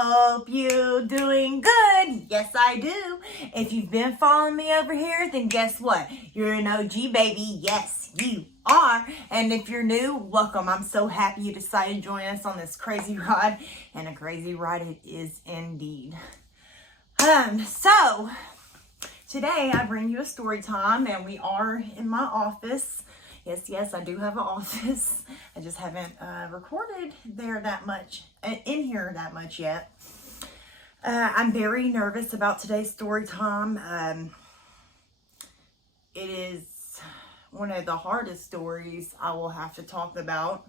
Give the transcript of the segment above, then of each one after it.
hope you're doing good. Yes, I do. If you've been following me over here, then guess what? You're an OG, baby. Yes, you are. And if you're new, welcome. I'm so happy you decided to join us on this crazy ride. And a crazy ride it is indeed. So today I bring you a story time, and we are in my office. Yes, I do have an office. I just haven't recorded there that much, in here that much yet. I'm very nervous about today's story time. It is one of the hardest stories I will have to talk about.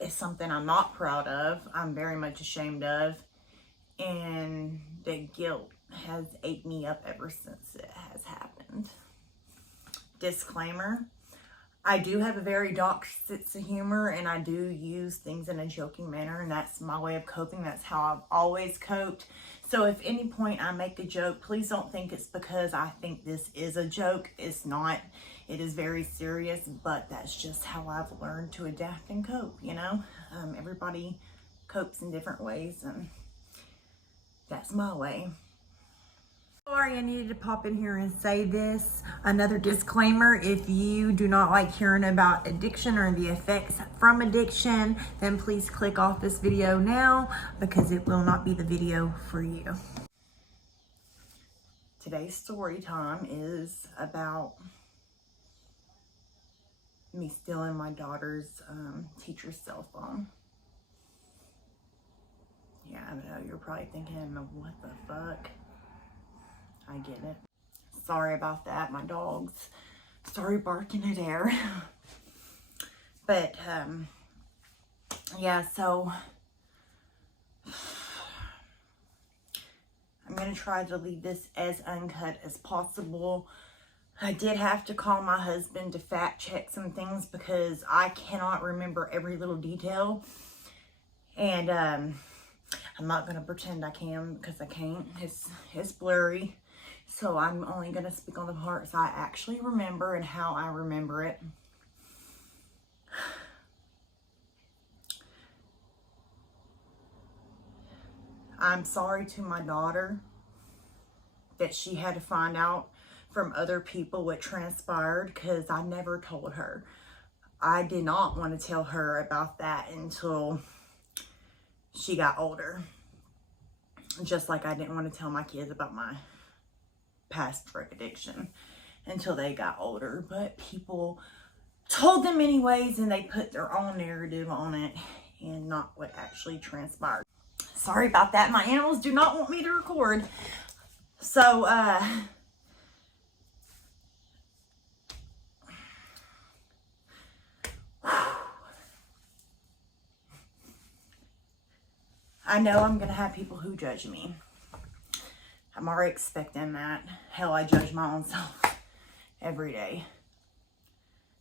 It's something I'm not proud of. I'm very much ashamed of. And the guilt has ate me up ever since it has happened. Disclaimer, I do have a very dark sense of humor, and I do use things in a joking manner, and that's my way of coping. That's how I've always coped. So if any point I make a joke, please don't think it's because I think this is a joke. It's not. It is very serious, but that's just how I've learned to adapt and cope, you know? Everybody copes in different ways, and that's my way. Sorry, I needed to pop in here and say this. Another disclaimer, if you do not like hearing about addiction or the effects from addiction, then please click off this video now, because it will not be the video for you. Today's story time is about me stealing my daughter's teacher's cell phone. Yeah, I know, you're probably thinking, what the fuck? I get it. Sorry about that. My dogs started barking at air. But, yeah, so I'm going to try to leave this as uncut as possible. I did have to call my husband to fact check some things because I cannot remember every little detail. And, I'm not going to pretend I can, because I can't. It's blurry. So I'm only going to speak on the parts I actually remember and how I remember it. I'm sorry to my daughter that she had to find out from other people what transpired, because I never told her. I did not want to tell her about that until she got older. Just like I didn't want to tell my kids about my past drug addiction until they got older. But people told them anyways, and they put their own narrative on it and not what actually transpired. Sorry about that. My animals do not want me to record. So, I know I'm going to have people who judge me. I'm already expecting that. Hell, I judge my own self every day.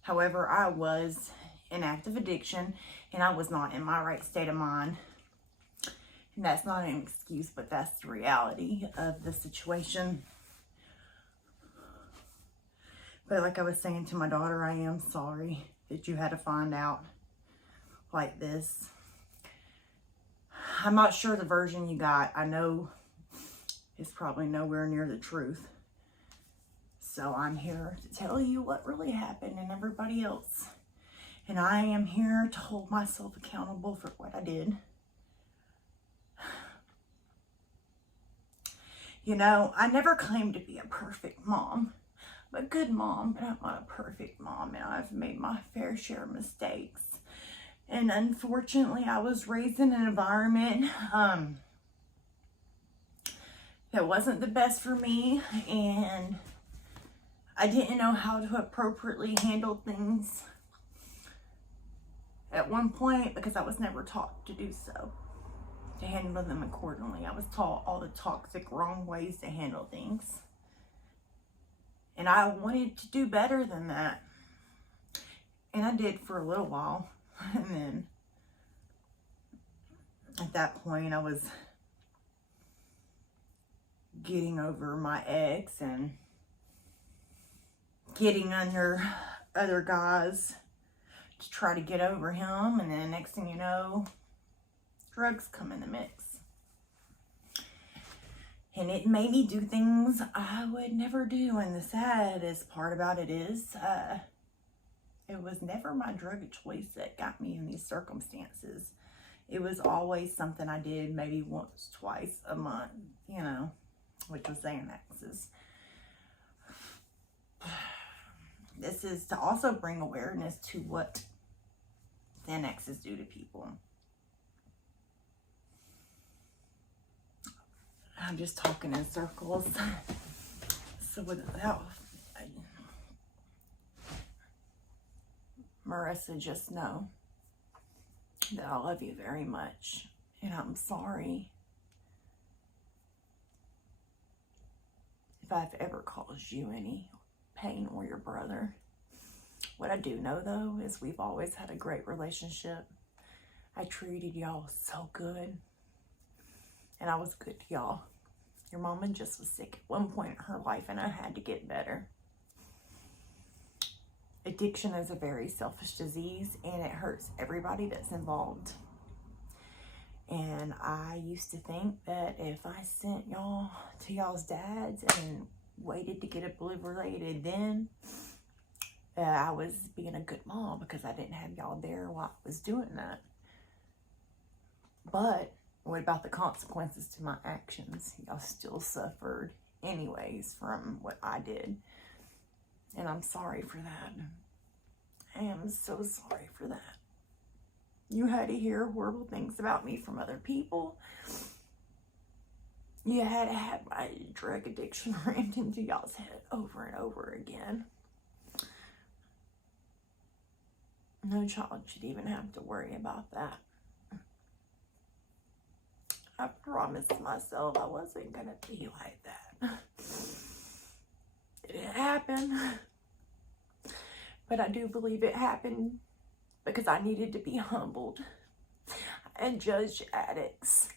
However, I was in active addiction, and I was not in my right state of mind. And that's not an excuse, but that's the reality of the situation. But like I was saying to my daughter, I am sorry that you had to find out like this. I'm not sure the version you got. I know it's probably nowhere near the truth. So I'm here to tell you what really happened and everybody else. And I am here to hold myself accountable for what I did. You know, I never claimed to be a perfect mom. I'm a good mom, but I'm not a perfect mom. And I've made my fair share of mistakes. And unfortunately, I was raised in an environment that wasn't the best for me, and I didn't know how to appropriately handle things at one point, because I was never taught to do so, to handle them accordingly. I was taught all the toxic, wrong ways to handle things, and I wanted to do better than that, and I did for a little while. And then at that point, I was getting over my ex and getting under other guys to try to get over him. And then next thing you know, drugs come in the mix. And it made me do things I would never do. And the saddest part about it is, it was never my drug of choice that got me in these circumstances. It was always something I did maybe once, twice a month, you know, which was Xanaxes. This is to also bring awareness to what Xanaxes do to people. I'm just talking in circles. So without Marissa, just know that I love you very much, and I'm sorry if I've ever caused you any pain or your brother. What I do know though is we've always had a great relationship. I treated y'all so good, and I was good to y'all. Your mama just was sick at one point in her life, and I had to get better. Addiction is a very selfish disease, and it hurts everybody that's involved. And I used to think that if I sent y'all to y'all's dads and waited to get obliterated then, I was being a good mom because I didn't have y'all there while I was doing that. But what about the consequences to my actions? Y'all still suffered anyways from what I did. And I'm sorry for that. I am so sorry for that. You had to hear horrible things about me from other people. You had to have my drug addiction rammed into y'all's head over and over again. No child should even have to worry about that. I promised myself I wasn't gonna be like that. It didn't happen. But I do believe it happened because I needed to be humbled and judge addicts.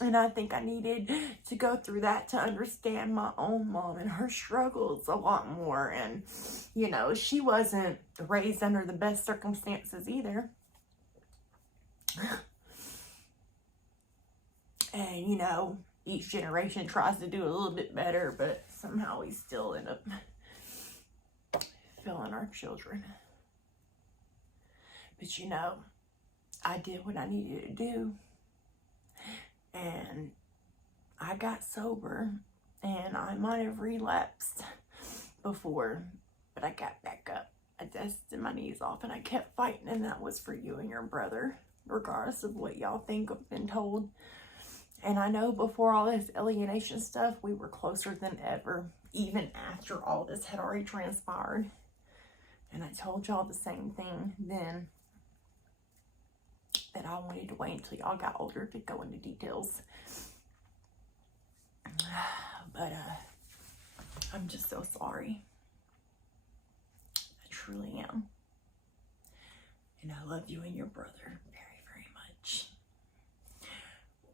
And I think I needed to go through that to understand my own mom and her struggles a lot more. And, you know, she wasn't raised under the best circumstances either. And, you know, each generation tries to do a little bit better, but somehow we still end up failing our children. But, you know, I did what I needed to do. And I got sober, and I might have relapsed before, but I got back up. I dusted my knees off, and I kept fighting, and that was for you and your brother, regardless of what y'all think I've been told. And I know before all this alienation stuff, we were closer than ever, even after all this had already transpired. And I told y'all the same thing then, that I wanted to wait until y'all got older to go into details. But I'm just so sorry. I truly am. And I love you and your brother very, very much.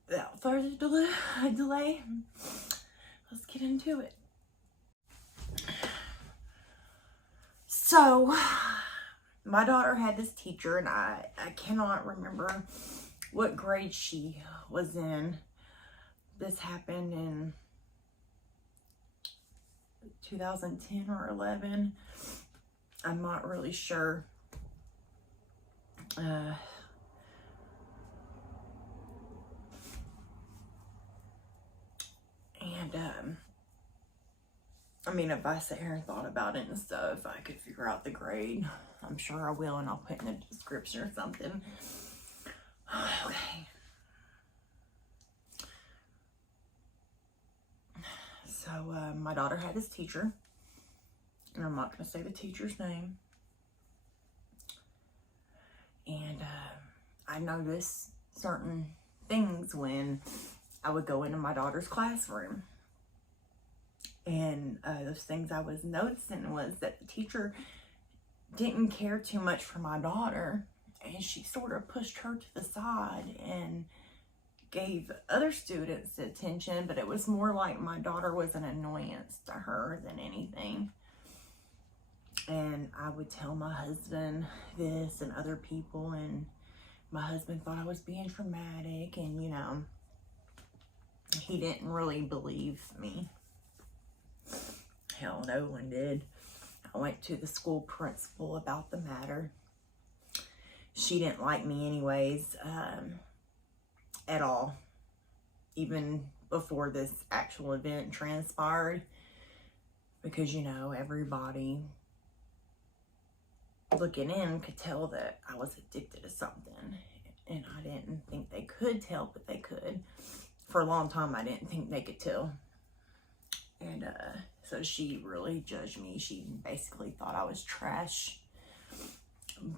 Without further delay, let's get into it. So, my daughter had this teacher, and I cannot remember what grade she was in. This happened in 2010 or 11. I'm not really sure. I mean, if I sat here and thought about it and stuff, I could figure out the grade. I'm sure I will, and I'll put in the description or something. Okay. So, my daughter had this teacher, and I'm not going to say the teacher's name. And I noticed certain things when I would go into my daughter's classroom. And those things I was noticing was that the teacher didn't care too much for my daughter, and she sort of pushed her to the side and gave other students attention, but it was more like my daughter was an annoyance to her than anything. And I would tell my husband this and other people, and my husband thought I was being dramatic, and, you know, he didn't really believe me. Hell, no one did. I went to the school principal about the matter. She didn't like me anyways, at all. Even before this actual event transpired. Because, you know, everybody looking in could tell that I was addicted to something. And I didn't think they could tell, but they could. For a long time, I didn't think they could tell. And so she really judged me. She basically thought I was trash.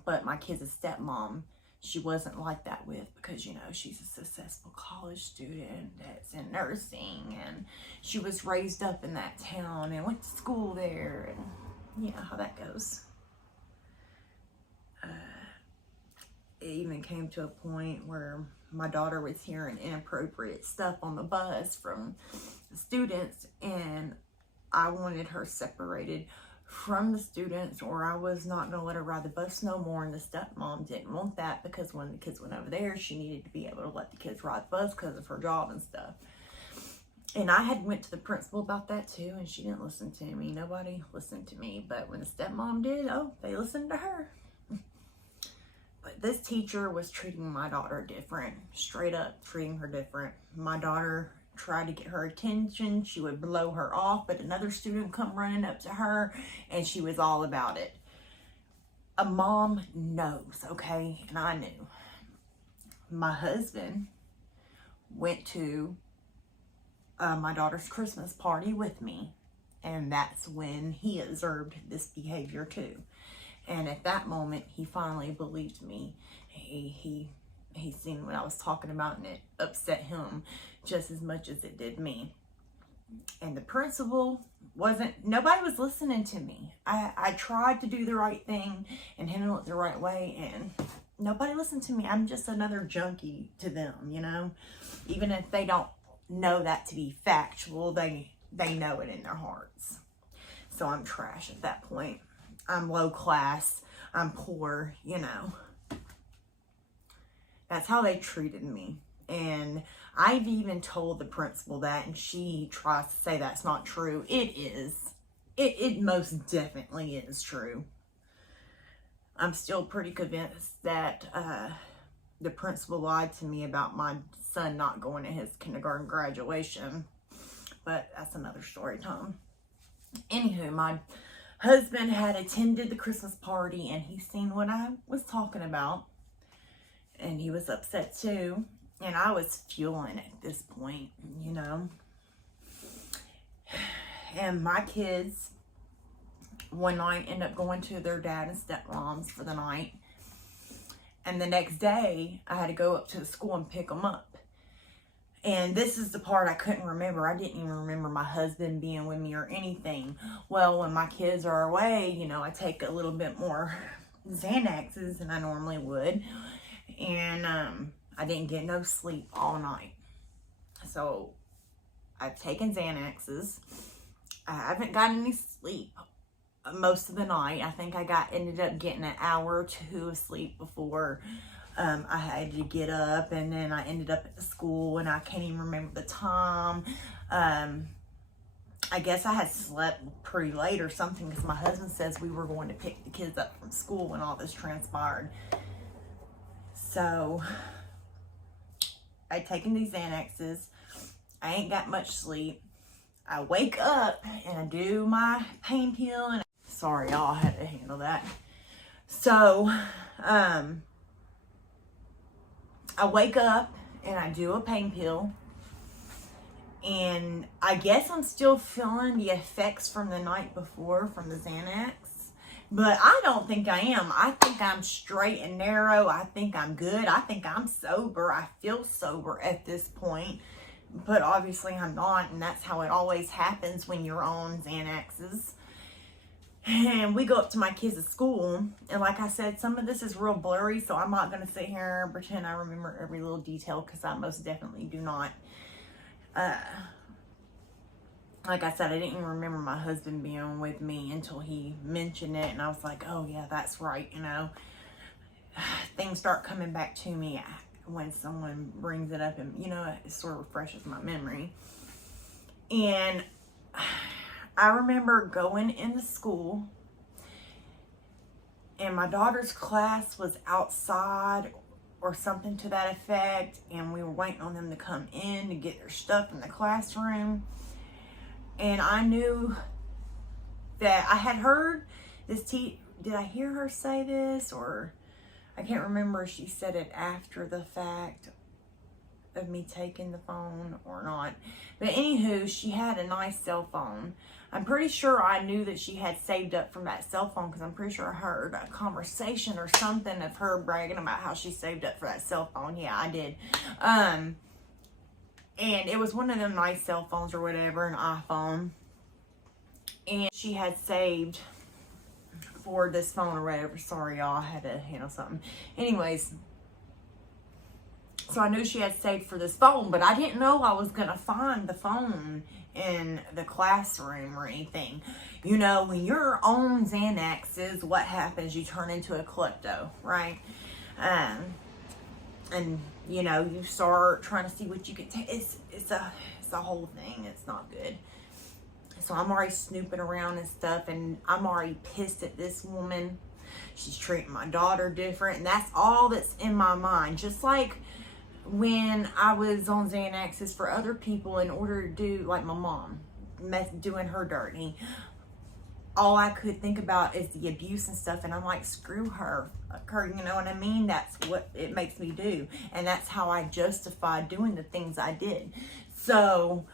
But my kid's stepmom, she wasn't like that with, because, you know, she's a successful college student that's in nursing, and she was raised up in that town and went to school there, and you know how that goes. It even came to a point where my daughter was hearing inappropriate stuff on the bus from the students, and I wanted her separated from the students, or I was not going to let her ride the bus no more. And the stepmom didn't want that, because when the kids went over there, she needed to be able to let the kids ride the bus because of her job and stuff. And I had went to the principal about that too, and she didn't listen to me. Nobody listened to me. But when the stepmom did, oh, they listened to her. But this teacher was treating my daughter different, straight up treating her different. My daughter tried to get her attention. She would blow her off, but another student come running up to her, and she was all about it. A mom knows, okay? And I knew. My husband went to my daughter's Christmas party with me, and that's when he observed this behavior too. And at that moment, he finally believed me. He seen what I was talking about, and it upset him just as much as it did me. And the principal nobody was listening to me. I tried to do the right thing and handle it the right way, and nobody listened to me. I'm just another junkie to them, you know? Even if they don't know that to be factual, they know it in their hearts. So I'm trash at that point. I'm low class. I'm poor, you know. That's how they treated me. And I've even told the principal that, and she tries to say that's not true. It is. It most definitely is true. I'm still pretty convinced that the principal lied to me about my son not going to his kindergarten graduation. But that's another story time. Anywho, my husband had attended the Christmas party, and he seen what I was talking about. And he was upset too. And I was fueling at this point, you know. And my kids one night ended up going to their dad and stepmom's for the night. And the next day, I had to go up to the school and pick them up. And this is the part I couldn't remember. I didn't even remember my husband being with me or anything. Well, when my kids are away, you know, I take a little bit more Xanaxes than I normally would. And I didn't get no sleep all night. So I've taken Xanaxes. I haven't gotten any sleep most of the night. I think I ended up getting an hour or two of sleep before I had to get up, and then I ended up at the school, and I can't even remember the time. I guess I had slept pretty late or something, because my husband says we were going to pick the kids up from school when all this transpired. So I'd taken these Xanaxes. I ain't got much sleep. I wake up and I do my pain pill, and sorry y'all, I had to handle that. So I wake up and I do a pain pill, and I guess I'm still feeling the effects from the night before from the Xanax, but I don't think I am. I think I'm straight and narrow. I think I'm good. I think I'm sober. I feel sober at this point, but obviously I'm not, and that's how it always happens when you're on Xanaxes. And we go up to my kids' school, and like I said, some of this is real blurry, so I'm not going to sit here and pretend I remember every little detail, because I most definitely do not. Like I said, I didn't even remember my husband being with me until he mentioned it, and I was like, oh yeah, that's right, you know. things start coming back to me when someone brings it up, and you know, it sort of refreshes my memory. And I remember going into school, and my daughter's class was outside or something to that effect, and we were waiting on them to come in to get their stuff in the classroom. And I knew that I had heard this did I hear her say this, or I can't remember if she said it after the fact of me taking the phone or not. But anywho, she had a nice cell phone. I'm pretty sure I knew that she had saved up from that cell phone, because I'm pretty sure I heard a conversation or something of her bragging about how she saved up for that cell phone. Yeah, I did. And it was one of them nice cell phones or whatever, an iPhone. And she had saved for this phone or whatever. Sorry, y'all, I had to handle something. Anyways, so I knew she had saved for this phone, but I didn't know I was going to find the phone in the classroom or anything. You know, when you're on Xanaxes, what happens? You turn into a klepto, right? And you know, you start trying to see what you can take. It's a whole thing. It's not good. So I'm already snooping around and stuff, and I'm already pissed at this woman. She's treating my daughter different, and that's all that's in my mind. Just like when I was on Xanaxes for other people in order to do, like my mom, doing her dirty. All I could think about is the abuse and stuff, and I'm like, screw her, you know what I mean? That's what it makes me do, and that's how I justify doing the things I did. So,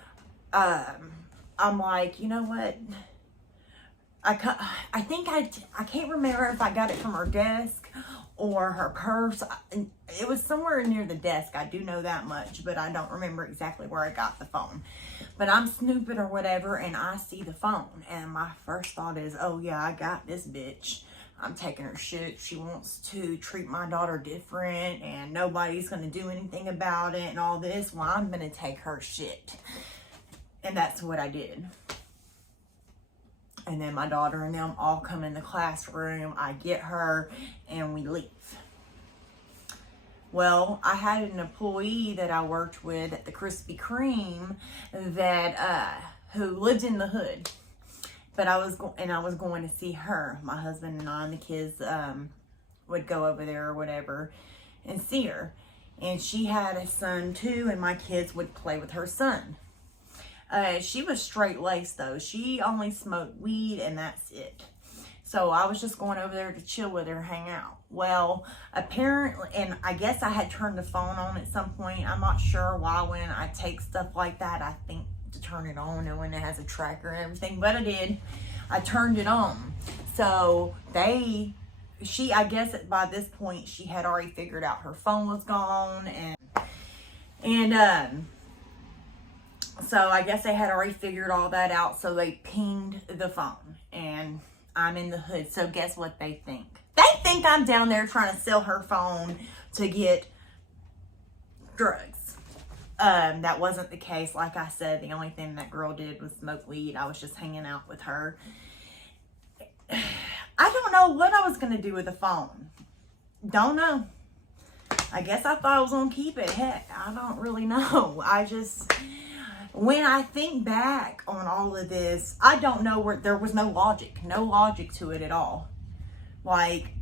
I'm like, you know what? I think I can't remember if I got it from her desk or her purse. It was somewhere near the desk. I do know that much, but I don't remember exactly where I got the phone. But I'm snooping or whatever, and I see the phone, and my first thought is, oh yeah, I got this bitch. I'm taking her shit. She wants to treat my daughter different, and nobody's going to do anything about it and all this. Well, I'm going to take her shit. And that's what I did. And then my daughter and them all come in the classroom. I get her, and we leave. Well, I had an employee that I worked with at the Krispy Kreme that who lived in the hood. But I was going to see her. My husband and I and the kids would go over there or whatever and see her. And she had a son too, and my kids would play with her son. She was straight-laced though. She only smoked weed, and that's it. So I was just going over there to chill with her, hang out. Well, apparently, and I guess I had turned the phone on at some point. I'm not sure why when I take stuff like that, I think to turn it on and when it has a tracker and everything, but I did. I turned it on. So I guess by this point, she had already figured out her phone was gone, and so I guess they had already figured all that out, so they pinged the phone, and I'm in the hood. So guess what they think? They think I'm down there trying to sell her phone to get drugs. That wasn't the case. Like I said, the only thing that girl did was smoke weed. I was just hanging out with her. I don't know what I was going to do with the phone. Don't know. I guess I thought I was going to keep it. Heck, I don't really know. When I think back on all of this, I don't know where there was no logic to it at all. Like,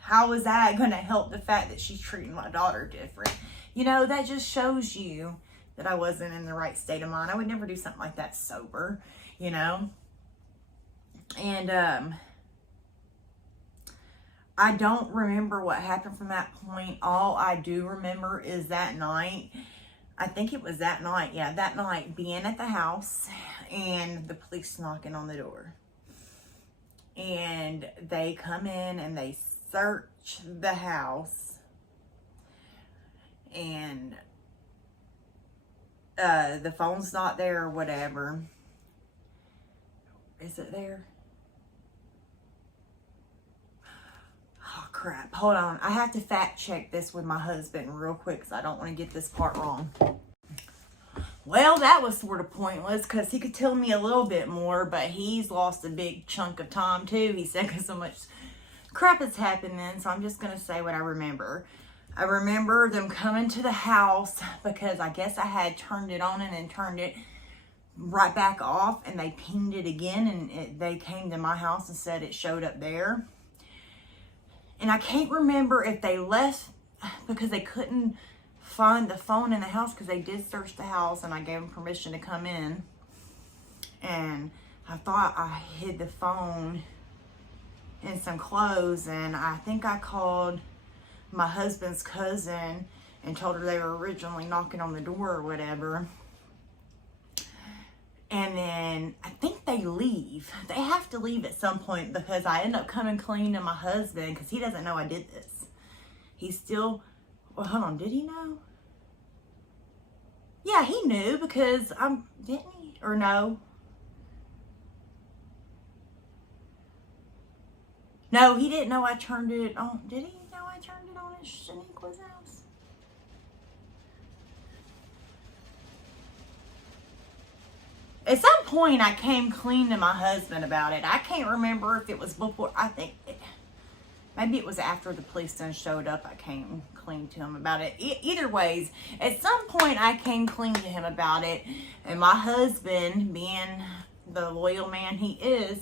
how is that going to help the fact that she's treating my daughter different? You know, that just shows you that I wasn't in the right state of mind. I would never do something like that sober, you know? And, I don't remember what happened from that point. All I do remember is that night. I think it was that night. Yeah, that night being at the house and the police knocking on the door. And they come in and they search the house. And the phone's not there or whatever. Is it there? Oh, crap. Hold on. I have to fact check this with my husband real quick because I don't want to get this part wrong. Well, that was sort of pointless because he could tell me a little bit more, but he's lost a big chunk of time too. He said because so much crap has happened then, so I'm just going to say what I remember. I remember them coming to the house because I guess I had turned it on and then turned it right back off, and they pinged it again, and they came to my house and said it showed up there. And I can't remember if they left because they couldn't find the phone in the house, because they did search the house and I gave them permission to come in. And I thought I hid the phone in some clothes, and I think I called my husband's cousin and told her they were originally knocking on the door or whatever. And then I think they leave. They have to leave at some point because I end up coming clean to my husband because he doesn't know I did this. He's still, well, hold on, did he know? Yeah, he knew because didn't he? Or no? No, he didn't know I turned it on. Did he know I turned it on at Shaniqua's house? At some point, I came clean to my husband about it. I can't remember if it was before. Maybe it was after the police then showed up. I came clean to him about it. Either ways, at some point, I came clean to him about it. And my husband, being the loyal man he is,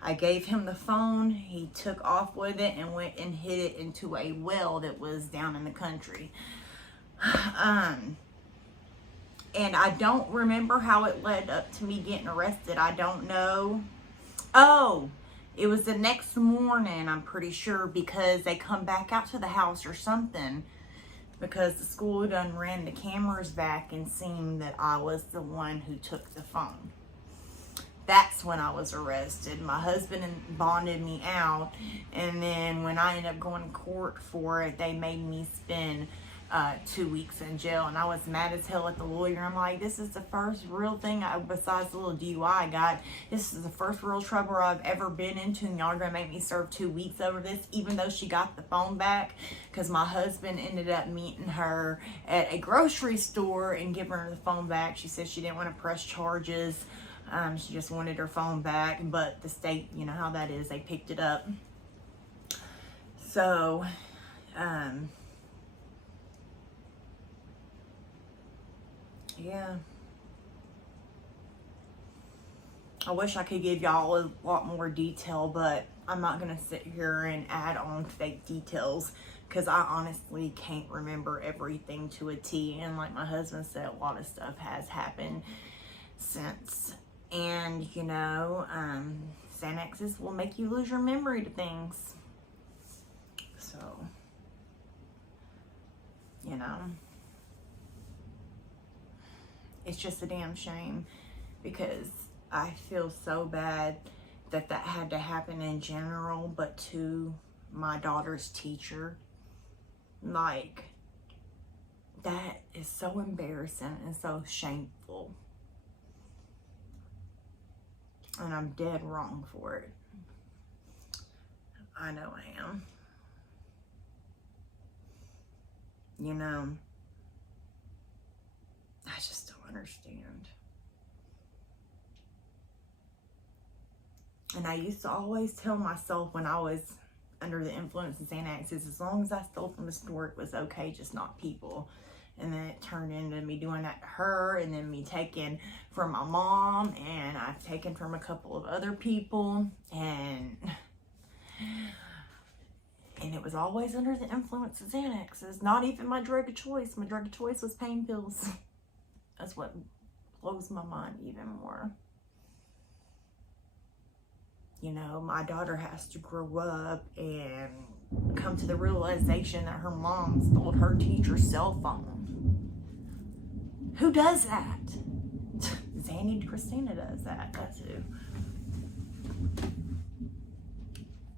I gave him the phone. He took off with it and went and hid it into a well that was down in the country. And I don't remember how it led up to me getting arrested. I don't know. Oh, it was the next morning, I'm pretty sure, because they come back out to the house or something. Because the school done ran the cameras back and seen that I was the one who took the phone. That's when I was arrested. My husband bonded me out. And then when I ended up going to court for it, they made me spend 2 weeks in jail. And I was mad as hell at the lawyer. I'm like, this is the first real thing, besides the little DUI I got, this is the first real trouble I've ever been into, and y'all are going to make me serve 2 weeks over this, even though she got the phone back. Because my husband ended up meeting her at a grocery store and giving her the phone back. She said she didn't want to press charges. She just wanted her phone back, but the state, you know how that is, they picked it up. So, yeah. I wish I could give y'all a lot more detail, but I'm not going to sit here and add on fake details because I honestly can't remember everything to a T. And like my husband said, a lot of stuff has happened since. And, you know, Xanaxes will make you lose your memory to things. So, you know, it's just a damn shame because I feel so bad that that had to happen in general, but to my daughter's teacher, like, that is so embarrassing and so shameful. And I'm dead wrong for it. I know I am. You know, I just don't understand. And I used to always tell myself when I was under the influence of Xanaxes, as long as I stole from the store, it was okay, just not people. And then it turned into me doing that to her, and then me taking from my mom, and I've taken from a couple of other people, and it was always under the influence of Xanaxes. Not even my drug of choice. My drug of choice was pain pills. That's what blows my mind even more. You know, my daughter has to grow up and come to the realization that her mom stole her teacher's cell phone. Who does that? Zanny Christina does that. That's who.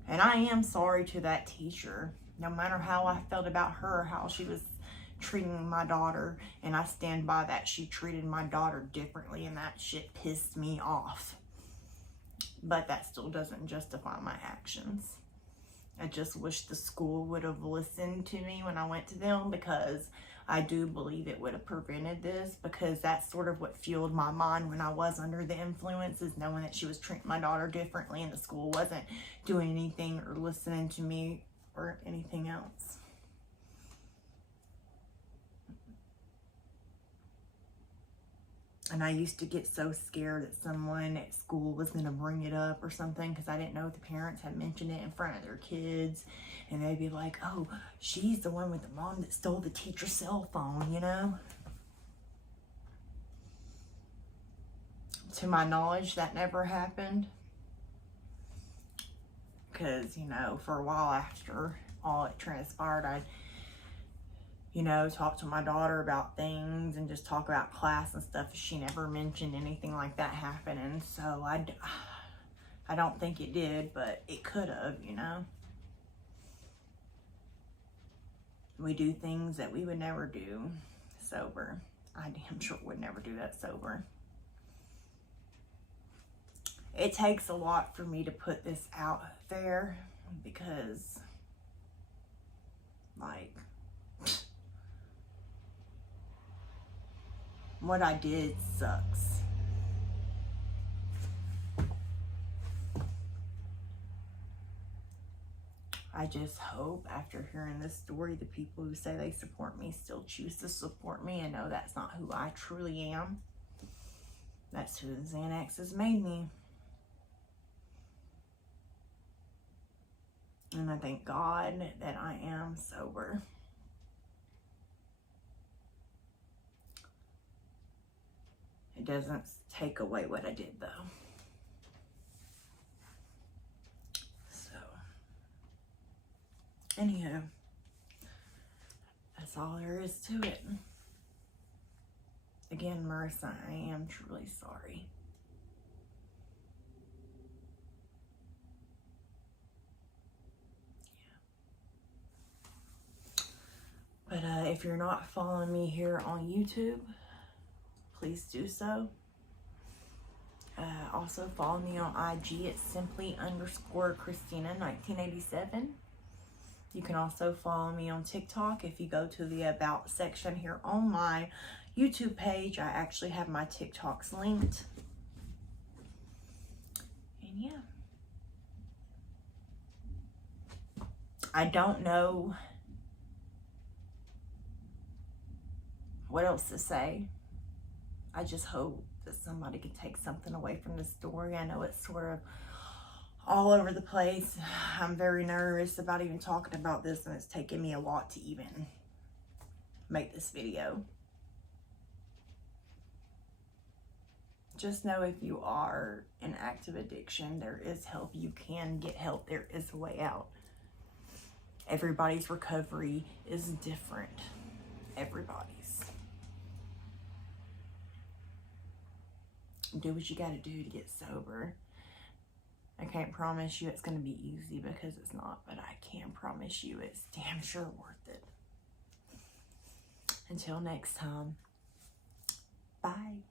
And I am sorry to that teacher. No matter how I felt about her, how she was treating my daughter, and I stand by that. She treated my daughter differently, and that shit pissed me off. But that still doesn't justify my actions. I just wish the school would have listened to me when I went to them, because I do believe it would have prevented this, because that's sort of what fueled my mind when I was under the influence, is knowing that she was treating my daughter differently and the school wasn't doing anything or listening to me or anything else. And I used to get so scared that someone at school was going to bring it up or something, because I didn't know if the parents had mentioned it in front of their kids. And they'd be like, oh, she's the one with the mom that stole the teacher's cell phone, you know? To my knowledge, that never happened. Because, you know, for a while after all it transpired, I'd, you know, talk to my daughter about things and just talk about class and stuff. She never mentioned anything like that happening. So I don't think it did, but it could have, you know. We do things that we would never do sober. I damn sure would never do that sober. It takes a lot for me to put this out there, because, like, what I did sucks. I just hope, after hearing this story, the people who say they support me still choose to support me and know that's not who I truly am. That's who the Xanax has made me. And I thank God that I am sober. It doesn't take away what I did, though. So, anywho, that's all there is to it. Again, Marissa, I am truly sorry. But if you're not following me here on YouTube, please do so. Also follow me on IG at simply_Christina1987. You can also follow me on TikTok. If you go to the About section here on my YouTube page, I actually have my TikToks linked. And yeah. I don't know what else to say. I just hope that somebody can take something away from this story. I know it's sort of all over the place. I'm very nervous about even talking about this, and it's taken me a lot to even make this video. Just know, if you are in active addiction, there is help. You can get help. There is a way out. Everybody's recovery is different. Everybody's. Do what you gotta do to get sober. I can't promise you it's gonna be easy, because it's not, but I can promise you it's damn sure worth it. Until next time, bye.